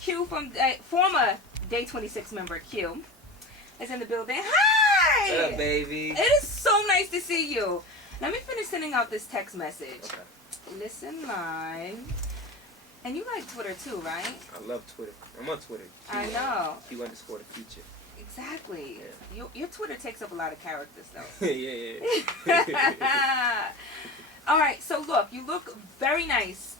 Q from former Day 26 member Q is in the building. Hi! What up, baby? It is so nice to see you. Let me finish sending out this text message. Okay. Listen live. And you like Twitter too, right? I love Twitter. I'm on Twitter. I know. Q underscore the future. Exactly. Yeah. Your Twitter takes up a lot of characters, though. yeah. All right. So look, you look very nice.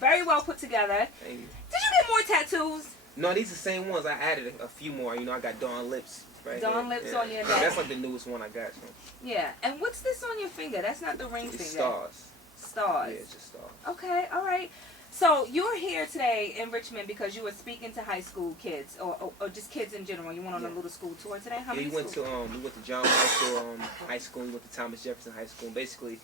Very well put together. Thank you. Did you get more tattoos? No, these are the same ones. I added a few more. You know, I got Dawn Lips. Right Dawn here. Lips Yeah. on your neck. That's like the newest one I got. So. Yeah. And what's this on your finger? That's not the ring It's finger. stars. Stars. Yeah, it's just stars. Okay. All right. So you're here today in Richmond because you were speaking to high school kids, or just kids in general. You went on a little school tour today. How many we went to John Marshall High School. We went to Thomas Jefferson High School. And basically,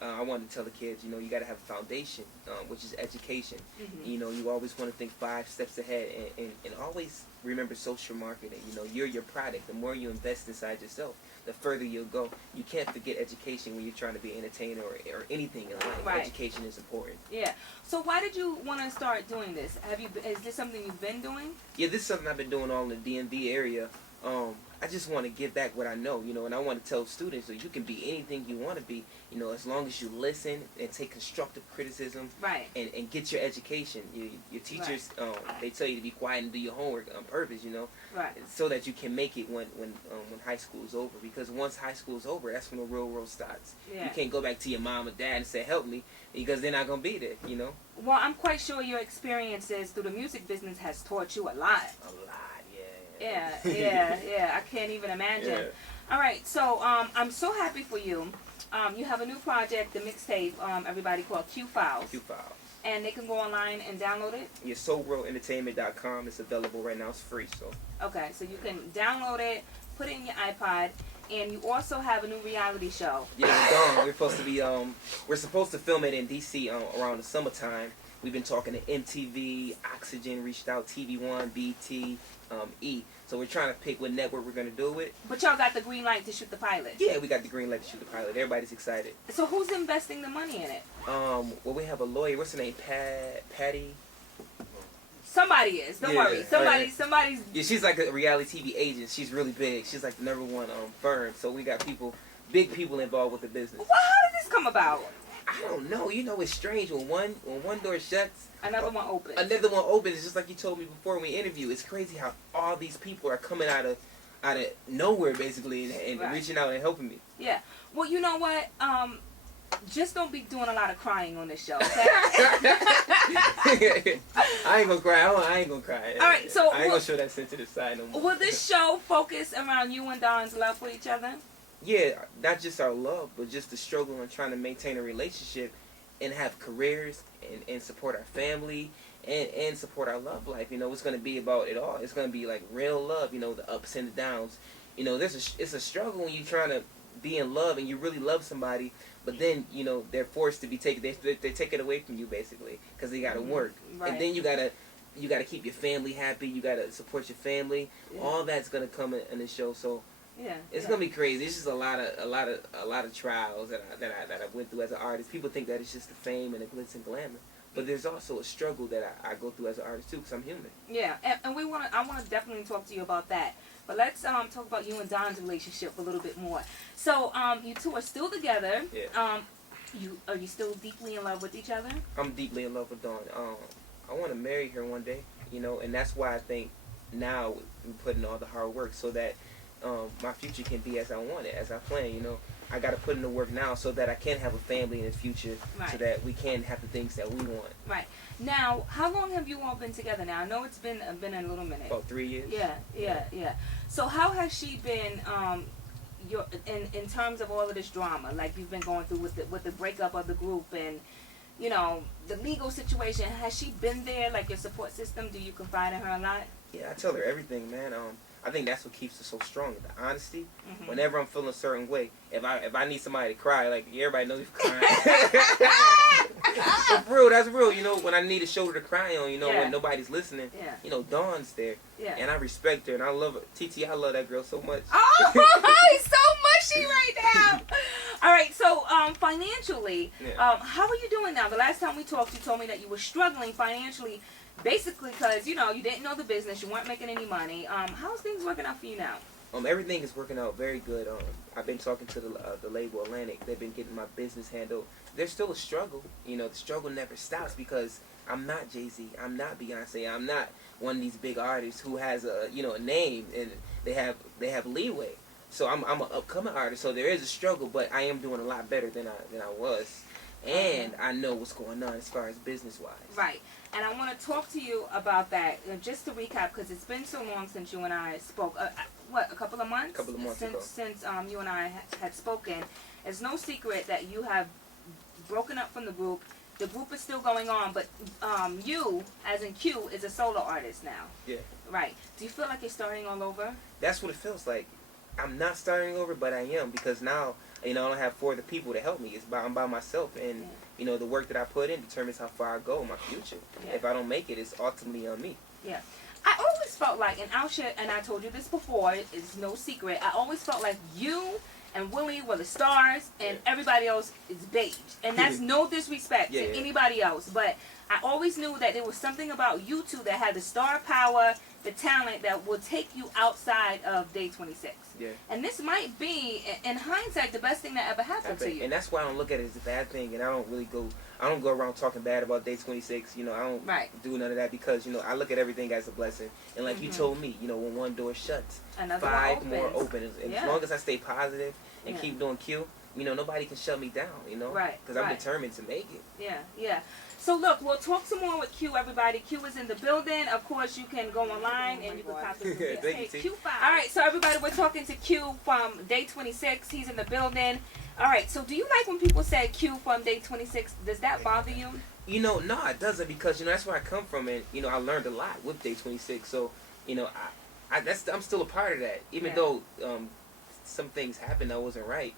I wanted to tell the kids, you know, you got to have a foundation, which is education. Mm-hmm. You know, you always want to think 5 steps ahead, and always remember social marketing. You know, you're your product. The more you invest inside yourself, the further you'll go. You can't forget education when you're trying to be an entertainer or anything in life. Right. Education is important. Yeah. So why did you want to start doing this? Is this something you've been doing? Yeah, this is something I've been doing all in the DMV area. I just want to give back what I know, you know, and I want to tell students that you can be anything you want to be, you know, as long as you listen and take constructive criticism, right, and get your education. Your teachers, right. They tell you to be quiet and do your homework on purpose, you know, right, so that you can make it when high school is over. Because once high school is over, that's when the real world starts. Yeah. You can't go back to your mom or dad and say, help me, because they're not going to be there, you know. Well, I'm quite sure your experiences through the music business has taught you a lot. A lot. Yeah. I can't even imagine. Yeah. All right, so I'm so happy for you. You have a new project, the mixtape, everybody called Q Files. Q Files. And they can go online and download it? Yeah, soulworldentertainment.com. It's available right now. It's free, so. Okay, so you can download it, put it in your iPod, and you also have a new reality show. Yeah, we're supposed to be we're supposed to film it in DC around the summertime. We've been talking to MTV, Oxygen reached out, TV One, BT, E. So we're trying to pick what network we're going to do it with. But y'all got the green light to shoot the pilot. Yeah, we got the green light to shoot the pilot. Everybody's excited. So who's investing the money in it? Well, we have a lawyer. What's her name? Patty? Somebody is. Don't worry. Somebody's... Yeah, she's like a reality TV agent. She's really big. She's like the #1 firm. So we got big people involved with the business. Well, how did this come about? I don't know. You know, it's strange when one door shuts, another one opens. Another one opens. It's just like you told me before we interviewed. It's crazy how all these people are coming out of nowhere, basically, and right. reaching out and helping me. Yeah. Well, you know what? Just don't be doing a lot of crying on this show, okay? I ain't gonna cry. I ain't gonna cry. All right, so I ain't gonna show that sensitive side no more. Will this show focus around you and Don's love for each other? Yeah, not just our love, but just the struggle and trying to maintain a relationship and have careers and support our family and support our love life. You know, it's going to be about it all. It's going to be like real love, you know, the ups and the downs. You know, it's a struggle when you're trying to be in love and you really love somebody, but then, you know, they're forced to be taken. They take it away from you, basically, because they got to work. Right. And then you got to keep your family happy. You got to support your family. Yeah. All that's going to come in the show. So yeah, it's gonna be crazy. It's just a lot of trials that I went through as an artist. People think that it's just the fame and the glitz and glamour, but there's also a struggle that I go through as an artist too, because I'm human. Yeah, and I want to definitely talk to you about that. But let's talk about you and Don's relationship a little bit more. So you two are still together. Yeah. Are you still deeply in love with each other? I'm deeply in love with Dawn. I want to marry her one day, you know, and that's why I think now we put in all the hard work so that my future can be as I want it, as I plan. You know, I got to put in the work now so that I can have a family in the future, right. So that we can have the things that we want. Right. Now, how long have you all been together now? I know it's been a little minute. About 3 years. Yeah. So how has she been in terms of all of this drama, like you've been going through with the breakup of the group and, you know, the legal situation? Has she been there, like your support system? Do you confide in her a lot? Yeah, I tell her everything, man. I think that's what keeps us so strong, the honesty. Mm-hmm. Whenever I'm feeling a certain way, if I need somebody to cry, like everybody knows you're crying. But for real, that's real. You know, when I need a shoulder to cry on, you know, when nobody's listening, you know, Dawn's there. Yeah. And I respect her and I love her. TT, I love that girl so much. Oh, he's so mushy right now. All right, so financially, how are you doing now? The last time we talked, you told me that you were struggling financially. basically because, you know, you didn't know the business, you weren't making any money. How's things working out for you now? Everything is working out very good. I've been talking to the label Atlantic. They've been getting my business handled. There's still a struggle. You know, the struggle never stops because I'm not Jay-Z. I'm not Beyonce. I'm not one of these big artists who has a name and they have leeway. So I'm an upcoming artist. So there is a struggle, but I am doing a lot better than I was. And I know what's going on as far as business-wise. Right. And I want to talk to you about that. Just to recap, because it's been so long since you and I spoke. A couple of months? A couple of months ago. Since you and I had spoken. It's no secret that you have broken up from the group. The group is still going on, but you, as in Q, is a solo artist now. Yeah. Right. Do you feel like you're starting all over? That's what it feels like. I'm not starting over, but I am, because now, I don't have 4 other people to help me. I'm by myself, and the work that I put in determines how far I go in my future. Yeah. If I don't make it, it's ultimately on me. Yeah. I always felt like, and I'll share, and I told you this before, it's no secret, I always felt like you and Willie were the stars, and everybody else is beige. And that's no disrespect to anybody else, but I always knew that there was something about you two that had the star power, the talent that will take you outside of Day 26. Yeah. And this might be, in hindsight, the best thing that ever happened to you. And that's why I don't look at it as a bad thing, and I don't go around talking bad about Day 26. I don't do none of that, because, I look at everything as a blessing. And like you told me, when one door shuts, another 5 more open. And yeah. as long as I stay positive and keep doing Q, nobody can shut me down, Right. Because I'm determined to make it. Yeah, yeah. So look, we'll talk some more with Q, everybody. Q is in the building. Of course, you can go online and you can copy the Thank you, Q5. All right, so everybody, we're talking to Q from Day 26. He's in the building. All right, so do you like when people say Q from Day 26? Does that bother you? No, it doesn't, because, that's where I come from, and, I learned a lot with Day 26. So, I'm still a part of that. Even though some things happened that wasn't right,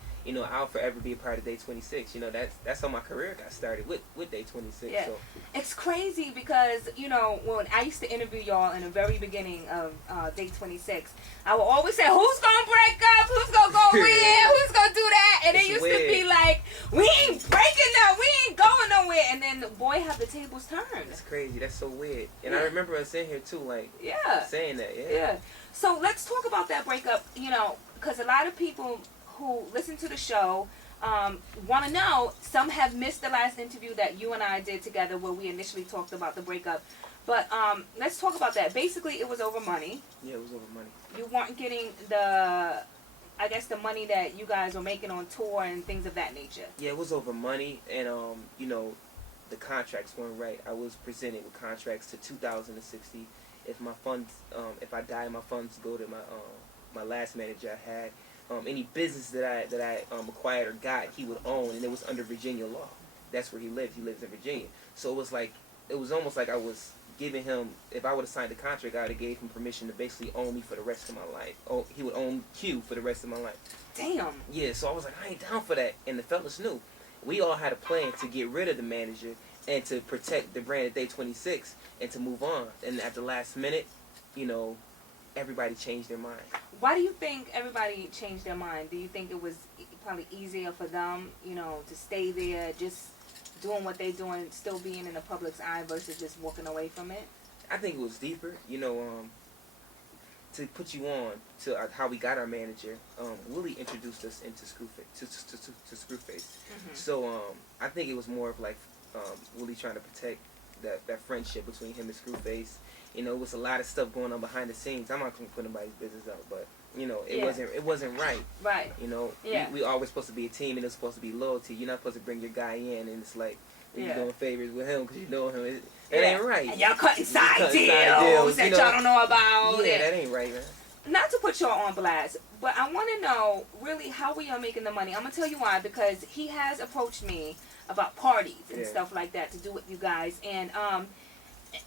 I'll forever be a part of Day 26. That's how my career got started, with Day 26. Yeah. So It's crazy because, when I used to interview y'all in the very beginning of Day 26, I would always say, who's going to break up? Who's going to go where? Who's going to do that? And it used to be like, we ain't breaking up. We ain't going nowhere. And then, boy, have the tables turned. That's crazy. That's so weird. And I remember us in here, too, like, saying that. Yeah. So let's talk about that breakup, because a lot of people who listen to the show want to know. Some have missed the last interview that you and I did together where we initially talked about the breakup. But let's talk about that. Basically, it was over money. Yeah, it was over money. You weren't getting the money that you guys were making on tour and things of that nature. Yeah, it was over money, and the contracts weren't right. I was presented with contracts to 2,060. If my funds, if I die, my funds go to my last manager I had. Any business that I acquired or got, he would own, and it was under Virginia law. That's where he lives. He lives in Virginia. So it was almost like I was giving him, if I would have signed the contract, I would have gave him permission to basically own me for the rest of my life. Oh, he would own Q for the rest of my life. Damn. Yeah, so I was like, I ain't down for that. And the fellas knew. We all had a plan to get rid of the manager and to protect the brand at Day 26 and to move on. And at the last minute, everybody changed their mind. Why do you think everybody changed their mind? Do you think it was probably easier for them, to stay there, just doing what they're doing, still being in the public's eye versus just walking away from it? I think it was deeper, to put you on to how we got our manager. Willie introduced us into Screwface, to Screwface. Mm-hmm. So I think it was more of like Willie trying to protect that friendship between him and Screwface. It was a lot of stuff going on behind the scenes. I'm not going to put anybody's business out, but it wasn't right. Right. We always supposed to be a team, and it's supposed to be loyalty. You're not supposed to bring your guy in, and it's like you're doing favors with him because you know him. It ain't right. And y'all cutting side deals that y'all don't know about. Yeah, that ain't right, man. Not to put y'all on blast, but I want to know really how we are making the money. I'm gonna tell you why, because he has approached me about parties and stuff like that to do with you guys, and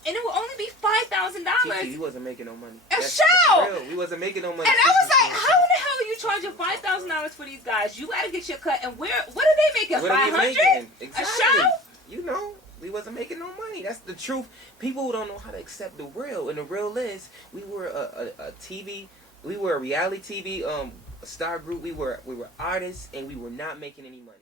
it will only be $5,000. We wasn't making no money. That's real. We wasn't making no money. And I was like, how in the hell are you charging $5,000 for these guys? You gotta get your cut, and what are they making? $500 exactly. a show? We wasn't making no money. That's the truth. People don't know how to accept the real, and the real is we were a TV, we were a reality TV star group. We were artists, and we were not making any money.